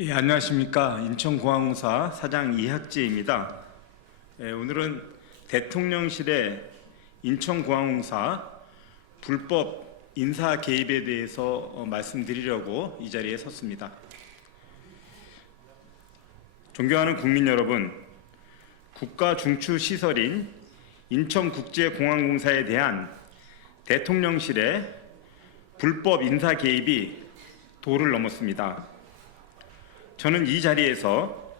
예, 안녕하십니까. 인천공항공사 사장 이학재입니다. 오늘은 대통령실의 인천공항공사 불법 인사 개입에 대해서 말씀드리려고 이 자리에 섰습니다. 존경하는 국민 여러분, 국가 중추 시설인 인천국제공항공사에 대한 대통령실의 불법 인사 개입이 도를 넘었습니다. 저는 이 자리에서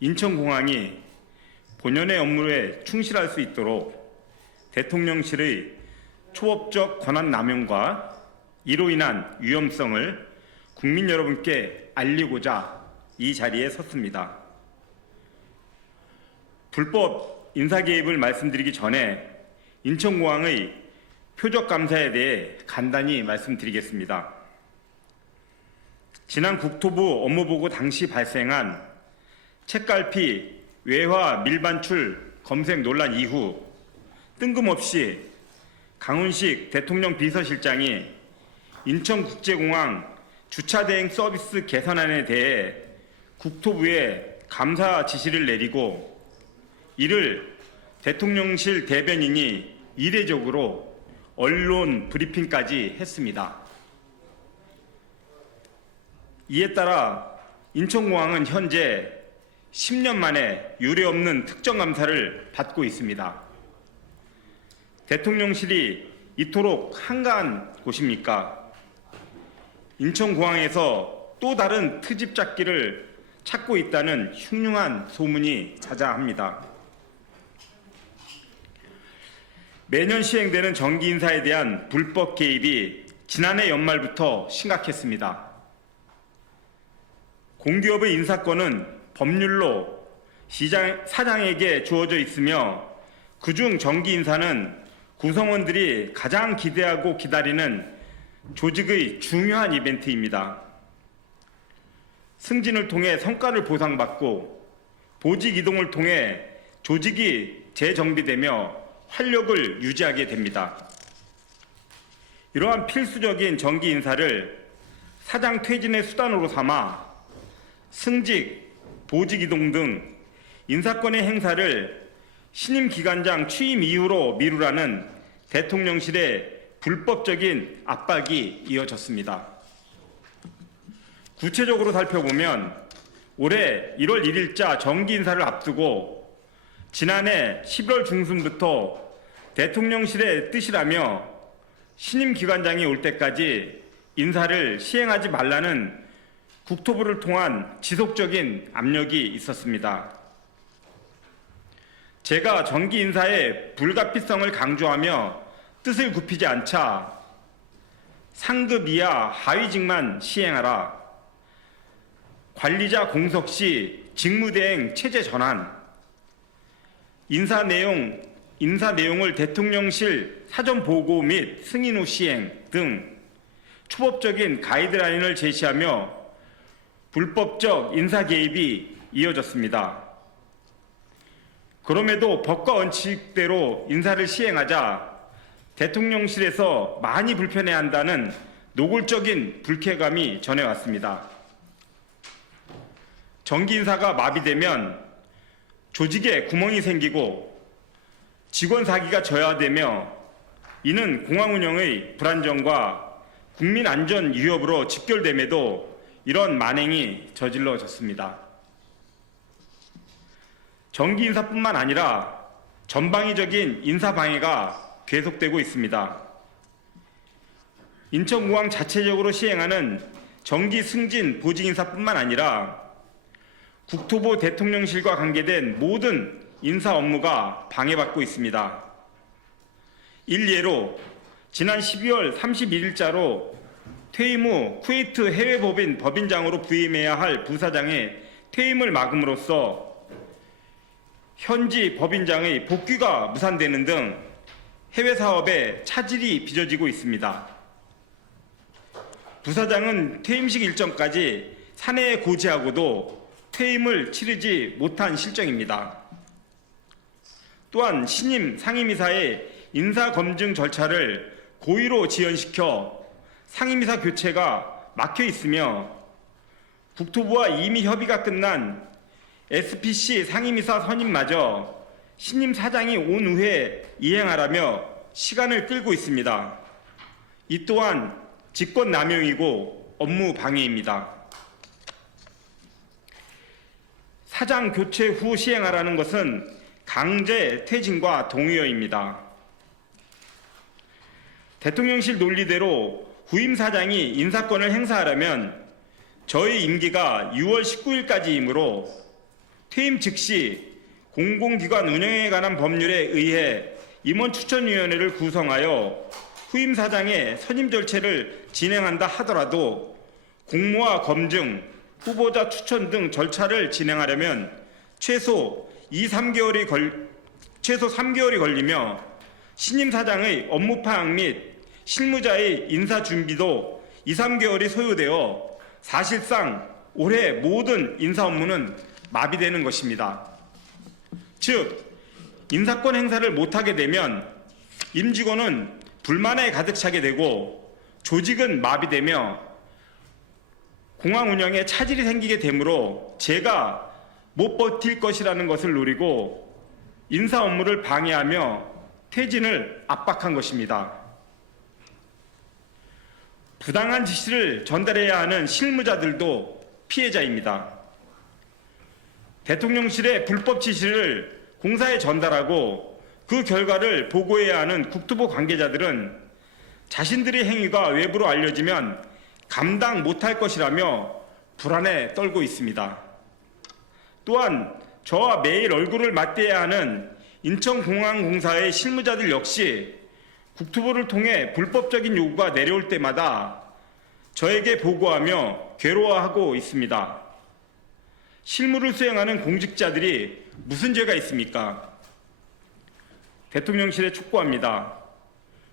인천공항이 본연의 업무에 충실할 수 있도록 대통령실의 초법적 권한 남용과 이로 인한 위험성을 국민 여러분께 알리고자 이 자리에 섰습니다. 불법 인사 개입을 말씀드리기 전에 인천공항의 표적 감사에 대해 간단히 말씀드리겠습니다. 지난 국토부 업무보고 당시 발생한 책갈피 외화 밀반출 검색 논란 이후 뜬금없이 강훈식 대통령 비서실장이 인천국제공항 주차대행 서비스 개선안에 대해 국토부에 감사 지시를 내리고 이를 대통령실 대변인이 이례적으로 언론 브리핑까지 했습니다. 이에 따라 인천공항은 현재 10년 만에 유례없는 특정감사를 받고 있습니다. 대통령실이 이토록 한가한 곳입니까? 인천공항에서 또 다른 트집 잡기를 찾고 있다는 흉흉한 소문이 자자합니다. 매년 시행되는 정기 인사에 대한 불법 개입이 지난해 연말부터 심각했습니다. 공기업의 인사권은 법률로 사장에게 주어져 있으며 그중 정기 인사는 구성원들이 가장 기대하고 기다리는 조직의 중요한 이벤트입니다. 승진을 통해 성과를 보상받고 보직 이동을 통해 조직이 재정비되며 활력을 유지하게 됩니다. 이러한 필수적인 정기 인사를 사장 퇴진의 수단으로 삼아 승직, 보직 이동 등 인사권의 행사를 신임 기관장 취임 이후로 미루라는 대통령실의 불법적인 압박이 이어졌습니다. 구체적으로 살펴보면 올해 1월 1일자 정기 인사를 앞두고 지난해 11월 중순부터 대통령실의 뜻이라며 신임 기관장이 올 때까지 인사를 시행하지 말라는 국토부를 통한 지속적인 압력이 있었습니다. 제가 정기 인사의 불가피성을 강조하며 뜻을 굽히지 않자 상급 이하 하위직만 시행하라, 관리자 공석 시 직무대행 체제 전환, 인사 내용을 대통령실 사전 보고 및 승인 후 시행 등 초법적인 가이드라인을 제시하며 불법적 인사 개입이 이어졌습니다. 그럼에도 법과 원칙대로 인사를 시행하자 대통령실에서 많이 불편해한다는 노골적인 불쾌감이 전해왔습니다. 정기 인사가 마비되면 조직에 구멍이 생기고 직원 사기가 저하되며 이는 공항 운영의 불안정과 국민 안전 위협으로 직결됨에도 이런 만행이 저질러졌습니다. 정기 인사뿐만 아니라 전방위적인 인사 방해가 계속되고 있습니다. 인천공항 자체적으로 시행하는 정기 승진 보직 인사뿐만 아니라 국토부 대통령실과 관계된 모든 인사 업무가 방해받고 있습니다. 일례로 지난 12월 31일자로 퇴임 후 쿠웨이트 해외법인 법인장으로 부임해야 할 부사장의 퇴임을 막음으로써 현지 법인장의 복귀가 무산되는 등 해외 사업에 차질이 빚어지고 있습니다. 부사장은 퇴임식 일정까지 사내에 고지하고도 퇴임을 치르지 못한 실정입니다. 또한 신임 상임이사의 인사검증 절차를 고의로 지연시켜 상임이사 교체가 막혀 있으며 국토부와 이미 협의가 끝난 SPC 상임이사 선임마저 신임 사장이 온 후에 이행하라며 시간을 끌고 있습니다. 이 또한 직권남용이고 업무 방해입니다. 사장 교체 후 시행하라는 것은 강제 퇴진과 동의어입니다. 대통령실 논리대로 후임 사장이 인사권을 행사하려면 저희 임기가 6월 19일까지이므로 퇴임 즉시 공공기관 운영에 관한 법률에 의해 임원추천위원회를 구성하여 후임 사장의 선임 절차를 진행한다 하더라도 공모와 검증, 후보자 추천 등 절차를 진행하려면 최소 3개월이 걸리며 신임 사장의 업무 파악 및 실무자의 인사 준비도 2-3개월이 소요되어 사실상 올해 모든 인사 업무는 마비되는 것입니다. 즉, 인사권 행사를 못하게 되면 임직원은 불만에 가득 차게 되고 조직은 마비되며 공항 운영에 차질이 생기게 되므로 제가 못 버틸 것이라는 것을 노리고 인사 업무를 방해하며 퇴진을 압박한 것입니다. 부당한 지시를 전달해야 하는 실무자들도 피해자입니다. 대통령실의 불법 지시를 공사에 전달하고 그 결과를 보고해야 하는 국토부 관계자들은 자신들의 행위가 외부로 알려지면 감당 못할 것이라며 불안에 떨고 있습니다. 또한 저와 매일 얼굴을 맞대야 하는 인천공항공사의 실무자들 역시 국토부를 통해 불법적인 요구가 내려올 때마다 저에게 보고하며 괴로워하고 있습니다. 실무를 수행하는 공직자들이 무슨 죄가 있습니까? 대통령실에 촉구합니다.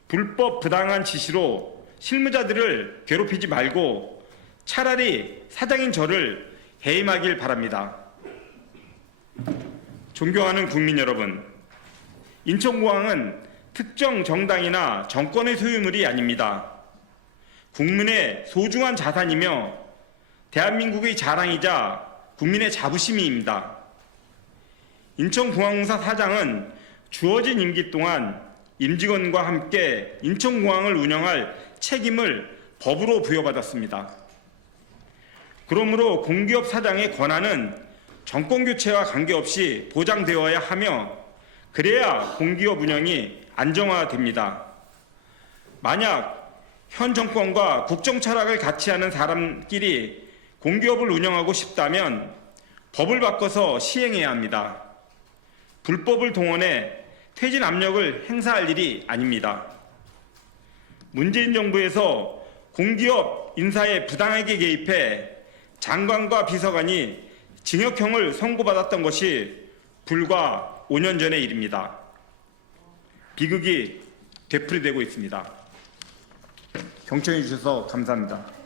불법 부당한 지시로 실무자들을 괴롭히지 말고 차라리 사장인 저를 해임하길 바랍니다. 존경하는 국민 여러분, 인천공항은 특정 정당이나 정권의 소유물이 아닙니다. 국민의 소중한 자산이며 대한민국의 자랑이자 국민의 자부심입니다. 인천공항공사 사장은 주어진 임기 동안 임직원과 함께 인천공항을 운영할 책임을 법으로 부여받았습니다. 그러므로 공기업 사장의 권한은 정권교체와 관계없이 보장되어야 하며 그래야 공기업 운영이 안정화됩니다. 만약 현 정권과 국정 철학을 같이 하는 사람끼리 공기업을 운영하고 싶다면 법을 바꿔서 시행해야 합니다. 불법을 동원해 퇴진 압력을 행사할 일이 아닙니다. 문재인 정부에서 공기업 인사에 부당하게 개입해 장관과 비서관이 징역형을 선고받았던 것이 불과 5년 전의 일입니다. 비극이 되풀이되고 있습니다. 경청해 주셔서 감사합니다.